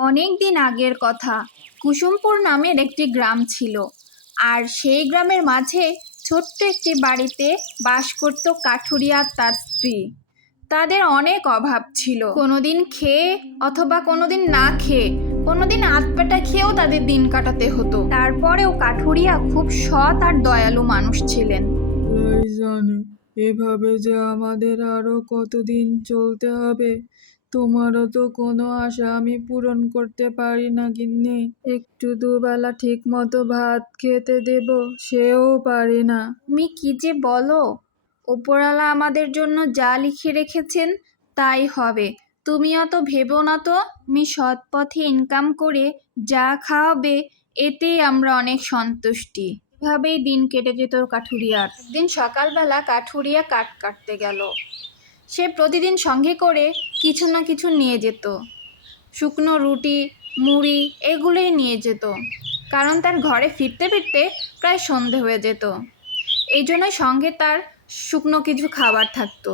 অনেক দিন আগের কথা। কুসুমপুর নামের একটি গ্রাম ছিল। আর সেই গ্রামের মাঝে ছোট্ট একটি বাড়িতে বাস করত কাঠুরিয়া তার স্ত্রী। তাদের অনেক অভাব ছিল। কোনোদিন খেয়ে অথবা কোনোদিন না খেয়ে, কোনোদিন আধপেটা খেয়েও তাদের দিন কাটাতে হতো। তারপরেও কাঠুরিয়া খুব সৎ আর দয়ালু মানুষ ছিলেন। এভাবে যে আমাদের আরও কতদিন চলতে হবে? তোমারও তো কোনো আশা আমি পূরণ করতে পারি না, গিন্নি। একটু দুবেলা ঠিক মতো ভাত খেতে দেব, সেও পারি না। তুমি কি যে বলো? ওপরওয়ালা আমাদের জন্য যা লিখে রেখেছেন তাই হবে। তুমি অত ভেবো না তো আমি সৎ পথে ইনকাম করে যা খাওয়াবে, এতেই আমরা অনেক সন্তুষ্টি। এভাবেই দিন কেটে যেত কাঠুরিয়ার। একদিন সকালবেলা কাঠুরিয়া কাঠ কাটতে গেল। সে প্রতিদিন সঙ্গে করে কিছু না কিছু নিয়ে যেত। শুকনো রুটি, মুড়ি এগুলোই নিয়ে যেত, কারণ তার ঘরে ফিরতে ফিরতে প্রায় সন্ধে হয়ে যেত। এই জন্য সঙ্গে তার শুকনো কিছু খাবার থাকতো।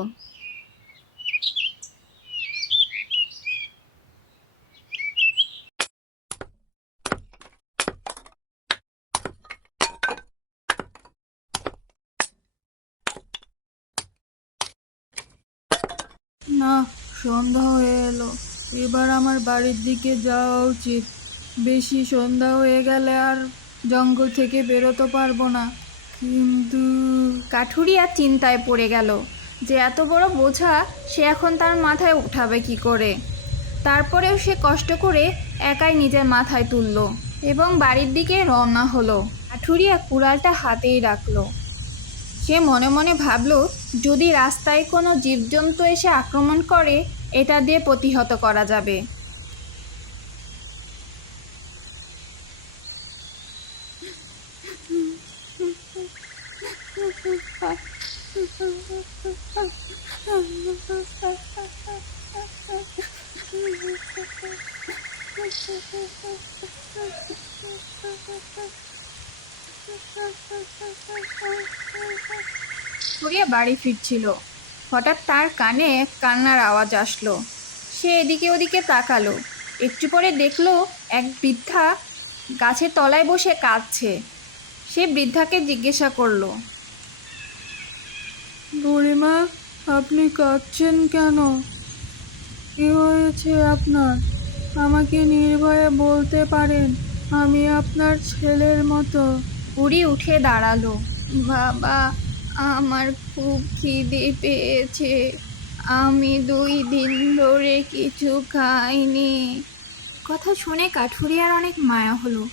না, সন্ধ্যা হয়ে এলো। এবার আমার বাড়ির দিকে যাওয়া উচিত। বেশি সন্ধ্যা হয়ে গেলে আর জঙ্গল থেকে বেরোতে পারব না। কিন্তু কাঠুরিয়া চিন্তায় পড়ে গেল যে এত বড় বোঝা সে এখন তার মাথায় উঠাবে কি করে। তারপরেও সে কষ্ট করে একাই নিজের মাথায় তুলল এবং বাড়ির দিকে রওনা হলো। কাঠুরিয়া কুড়ালটা হাতেই রাখল। সে মনে মনে ভাবল, যদি রাস্তায় কোনো জীবজন্তু এসে আক্রমণ করে, এটা দিয়ে প্রতিহত করা যাবে। ছড়িয়া বাড়ি ফিরছিল। হঠাৎ তার কানে কান্নার আওয়াজ আসলো। সে এদিকে ওদিকে তাকালো। একটু পরে দেখল এক বৃদ্ধা গাছের তলায় বসে কাঁদছে। সে বৃদ্ধাকে জিজ্ঞাসা করল বুড়িমা আপনি কাঁদছেন কেন? কি হয়েছে আপনার? আমাকে নির্ভয়ে বলতে পারেন আমি আপনার ছেলের মতো। বুড়ি উঠে দাঁড়াল। বাবা আমার খুব খিদে পেয়েছে। আমি দুই দিন ধরে কিছু খাইনি। কথা শুনে কাঠুরিয়ার অনেক মায়া হলো।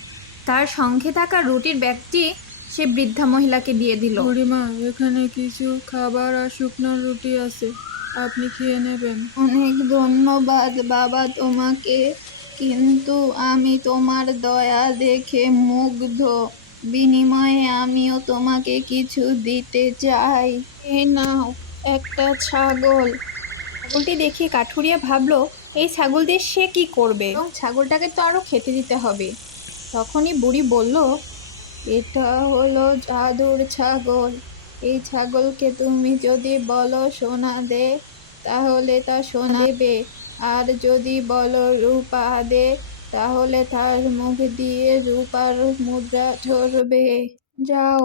তার সঙ্গে থাকা রুটির ব্যাগটি সে বৃদ্ধা মহিলাকে দিয়ে দিল। বুড়িমা এখানে কিছু খাবার আর শুকনো রুটি আছে। আপনি খেয়ে নেবেন। অনেক ধন্যবাদ বাবা তোমাকে। কিন্তু আমি তোমার দয়া দেখে মুগ্ধ। বিনিময়ে আমিও তোমাকে কিছু দিতে চাই। এ নাও একটা ছাগল। ছাগলটি দেখে কাঠুরিয়া ভাবলো এই ছাগল দিয়ে সে কি করবে? এবং ছাগলটাকে তো আরও খেতে দিতে হবে। তখনই বুড়ি বলল এটা হলো জাদুর ছাগল। এই ছাগলকে তুমি যদি বলো সোনা দে তাহলে তা সোনা দেবে। আর যদি বলো রূপা দে তাহলে তার মুখ দিয়ে রূপার মুদ্রা ঝরবে যাও,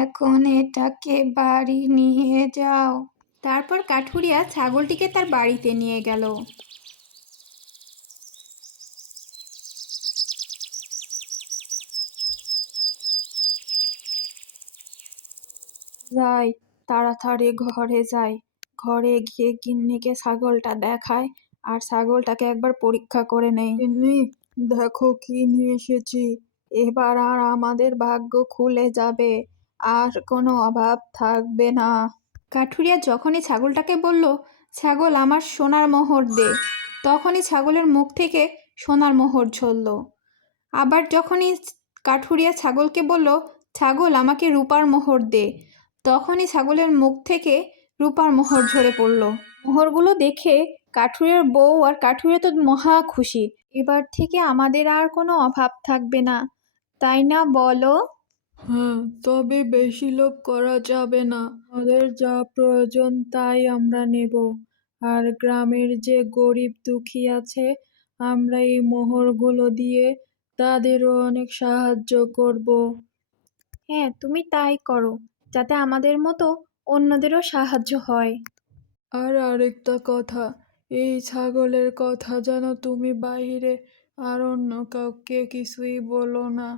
এখন এটাকে বাড়ি নিয়ে যাও। তারপর কাঠুরিয়া ছাগলটিকে তার বাড়িতে নিয়ে গেল। যাই, তাড়াতাড়ি ঘরে যাই। ঘরে গিয়ে গিন্নিকে ছাগলটা দেখায়। আর ছাগলটাকে একবার পরীক্ষা করে নেই। দেখো কি নিয়ে এসেছি। এবার আর আমাদের ভাগ্য খুলে যাবে। আর কোনো অভাব থাকবে না। কাঠুরিয়া যখনই ছাগলটাকে বলল ছাগল আমার সোনার মোহর দে তখনই ছাগলের মুখ থেকে সোনার মোহর ঝরল। আবার যখনই কাঠুরিয়া ছাগলকে বলল ছাগল আমাকে রূপার মোহর দে তখনই ছাগলের মুখ থেকে রূপার মোহর ঝরে পড়ল। মোহরগুলো দেখে কাঠুরিয়ার বউ আর কাঠুরে তো মহা খুশি। এবার থেকে আমাদের আর কোনো অভাব থাকবে না। তাই না বলো? হ্যাঁ তবে বেশি লোভ করা যাবে না। আমাদের যা প্রয়োজন তাই আমরা নেব। আর গ্রামের যে গরিব দুঃখী আছে আমরা এই মোহরগুলো দিয়ে তাদেরও অনেক সাহায্য করব। হ্যাঁ তুমি তাই করো যাতে আমাদের মতো অন্যদেরও সাহায্য হয়। আর আরেকটা কথা এই ছাগলের কথা যেন তুমি বাহিরে আর অন্য কাউকে কিছুই বলো না।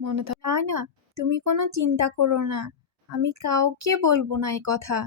মনে থাকে না না, তুমি কোনো চিন্তা করো না। আমি কাউকে বলব না এই কথা।